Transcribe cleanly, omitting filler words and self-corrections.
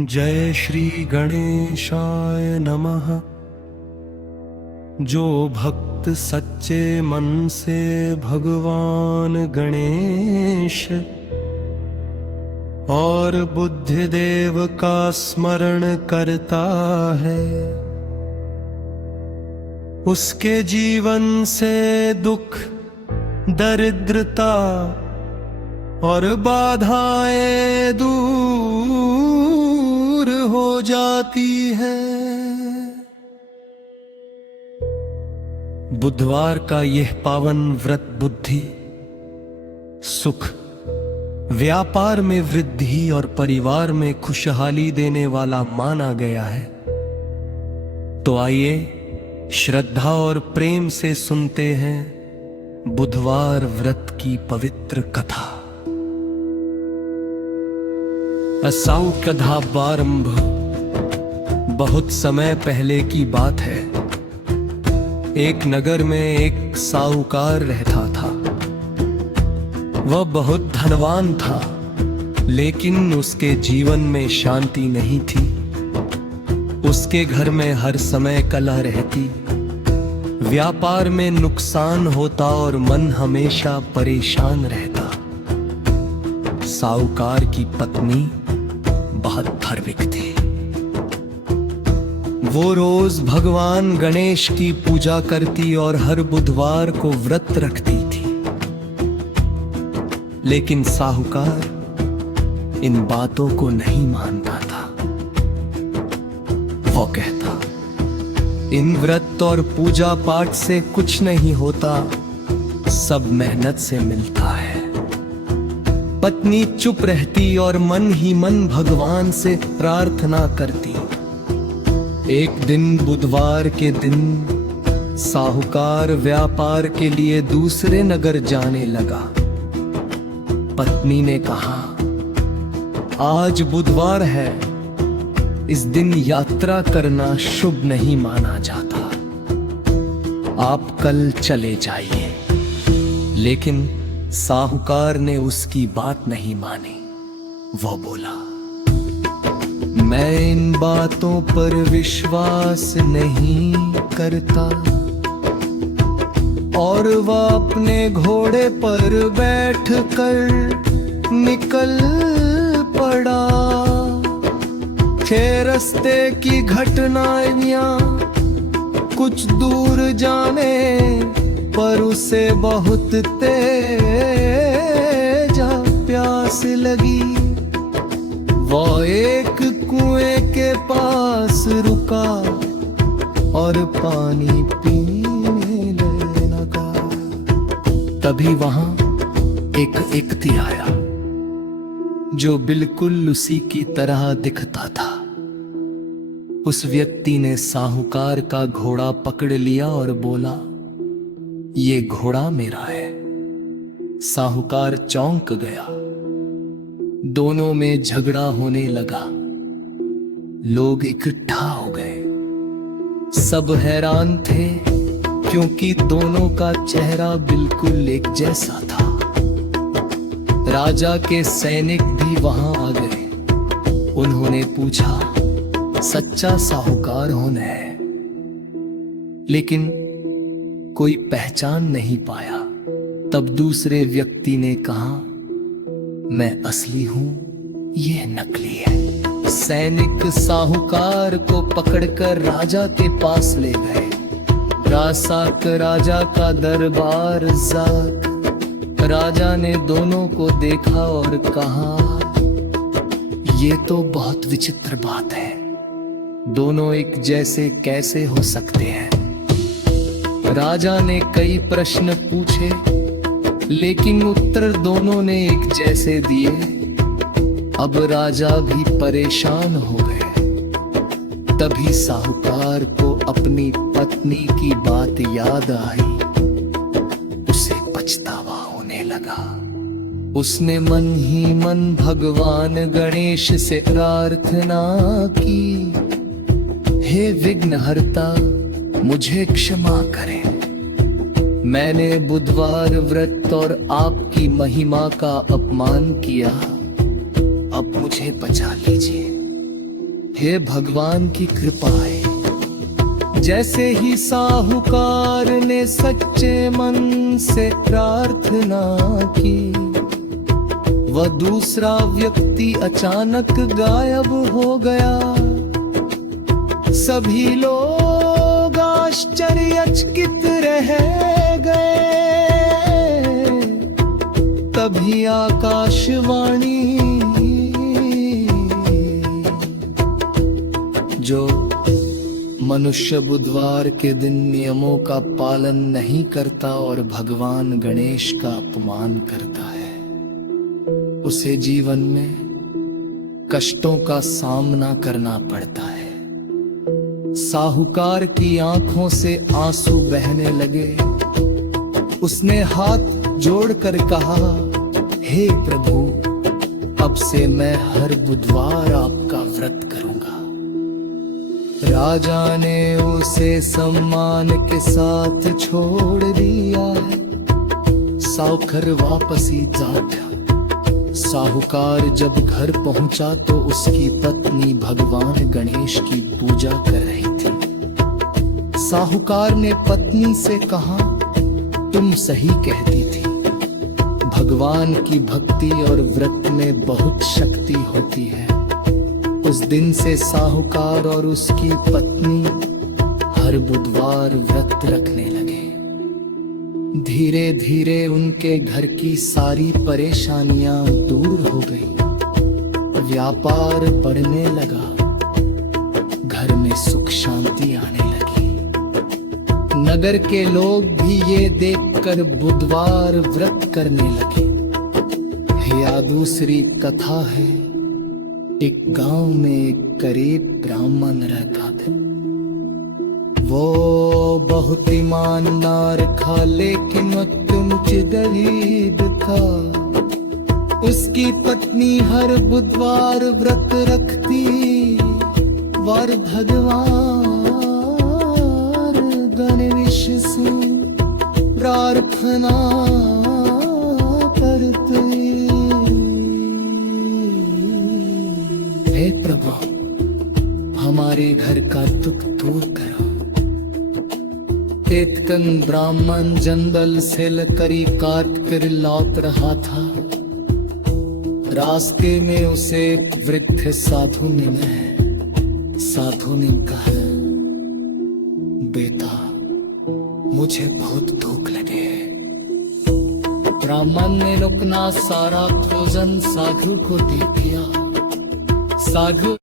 जय श्री गणेशाय नमः। जो भक्त सच्चे मन से भगवान गणेश और बुद्धि देव का स्मरण करता है, उसके जीवन से दुख, दरिद्रता और बाधाएं दूर हो जाती है। बुधवार का यह पावन व्रत बुद्धि, सुख, व्यापार में वृद्धि और परिवार में खुशहाली देने वाला माना गया है। तो आइए श्रद्धा और प्रेम से सुनते हैं बुधवार व्रत की पवित्र कथा। असाउ कथावारंभ बहुत समय पहले की बात है। एक नगर में एक साहूकार रहता था। वह बहुत धनवान था, लेकिन उसके जीवन में शांति नहीं थी। उसके घर में हर समय कलह रहती, व्यापार में नुकसान होता और मन हमेशा परेशान रहता। साहूकार की पत्नी बहुत धार्मिक थी। वो रोज भगवान गणेश की पूजा करती और हर बुधवार को व्रत रखती थी। लेकिन साहूकार इन बातों को नहीं मानता था। वो कहता, इन व्रत और पूजा पाठ से कुछ नहीं होता, सब मेहनत से मिलता है। पत्नी चुप रहती और मन ही मन भगवान से प्रार्थना करती। एक दिन बुधवार के दिन साहूकार व्यापार के लिए दूसरे नगर जाने लगा। पत्नी ने कहा, आज बुधवार है, इस दिन यात्रा करना शुभ नहीं माना जाता, आप कल चले जाइए। लेकिन साहूकार ने उसकी बात नहीं मानी। वो बोला, मैं इन बातों पर विश्वास नहीं करता। और वह अपने घोड़े पर बैठकर निकल पड़ा। छह रास्ते की घटनाएं कुछ दूर जाने पर उसे बहुत तेज प्यास लगी। वो एक कुएं के पास रुका और पानी पीने लगा। तभी वहां एक व्यक्ति आया जो बिल्कुल उसी की तरह दिखता था। उस व्यक्ति ने साहूकार का घोड़ा पकड़ लिया और बोला, ये घोड़ा मेरा है। साहूकार चौंक गया। दोनों में झगड़ा होने लगा। लोग इकट्ठा हो गए। सब हैरान थे क्योंकि दोनों का चेहरा बिल्कुल एक जैसा था। राजा के सैनिक भी वहां आ गए। उन्होंने पूछा, सच्चा साहूकार कौन है? लेकिन कोई पहचान नहीं पाया। तब दूसरे व्यक्ति ने कहा, मैं असली हूं, ये नकली है। सैनिक साहूकार को पकड़कर राजा के पास ले गए। राजा का दरबार जाग। राजा ने दोनों को देखा और कहा, ये तो बहुत विचित्र बात है। दोनों एक जैसे कैसे हो सकते हैं? राजा ने कई प्रश्न पूछे, लेकिन उत्तर दोनों ने एक जैसे दिए। अब राजा भी परेशान हो गए। तभी साहूकार को अपनी पत्नी की बात याद आई। उसे पछतावा होने लगा। उसने मन ही मन भगवान गणेश से प्रार्थना की, हे विघ्नहर्ता, मुझे क्षमा करें। मैंने बुधवार व्रत और आपकी महिमा का अपमान किया। अब मुझे बचा लीजिए। हे भगवान की कृपा है। जैसे ही साहूकार ने सच्चे मन से प्रार्थना की, वह दूसरा व्यक्ति अचानक गायब हो गया। सभी लोग आश्चर्यचकित रह गए। तभी आकाशवाणी जो मनुष्य बुधवार के दिन नियमों का पालन नहीं करता और भगवान गणेश का अपमान करता है, उसे जीवन में कष्टों का सामना करना पड़ता है। साहूकार की आंखों से आंसू बहने लगे। उसने हाथ जोड़कर कहा, हे प्रभु, अब से मैं हर बुधवार आपका व्रत करूंगा। राजा ने उसे सम्मान के साथ छोड़ दिया। सावकार वापस ही जाता। साहूकार जब घर पहुंचा तो उसकी पत्नी भगवान गणेश की पूजा कर रही थी। साहूकार ने पत्नी से कहा, तुम सही कहती थी, भगवान की भक्ति और व्रत में बहुत शक्ति होती है। उस दिन से साहूकार और उसकी पत्नी हर बुधवार व्रत रखने लगे। धीरे धीरे उनके घर की सारी परेशानियां दूर हो गई। व्यापार बढ़ने लगा। घर में सुख शांति आने लगी। नगर के लोग भी ये देखकर बुधवार व्रत करने लगे। या दूसरी कथा है, एक गांव में एक गरीब ब्राह्मण रहता था। वो बहुत ईमानदार था, लेकिन मुच गरीब था। उसकी पत्नी हर बुधवार व्रत रखती, वर भगवान गणेश से प्रार्थना करती। हे प्रभु, हमारे घर का दुख दूर करो। एक दिन ब्राह्मण जंगल से लकड़ी काट कर लौट रहा था। रास्ते में उसे एक वृद्ध साधु मिले। साधु ने कहा, बेटा, मुझे बहुत भूख लगे। ब्राह्मण ने अपना सारा भोजन साधु को दे दिया। साधु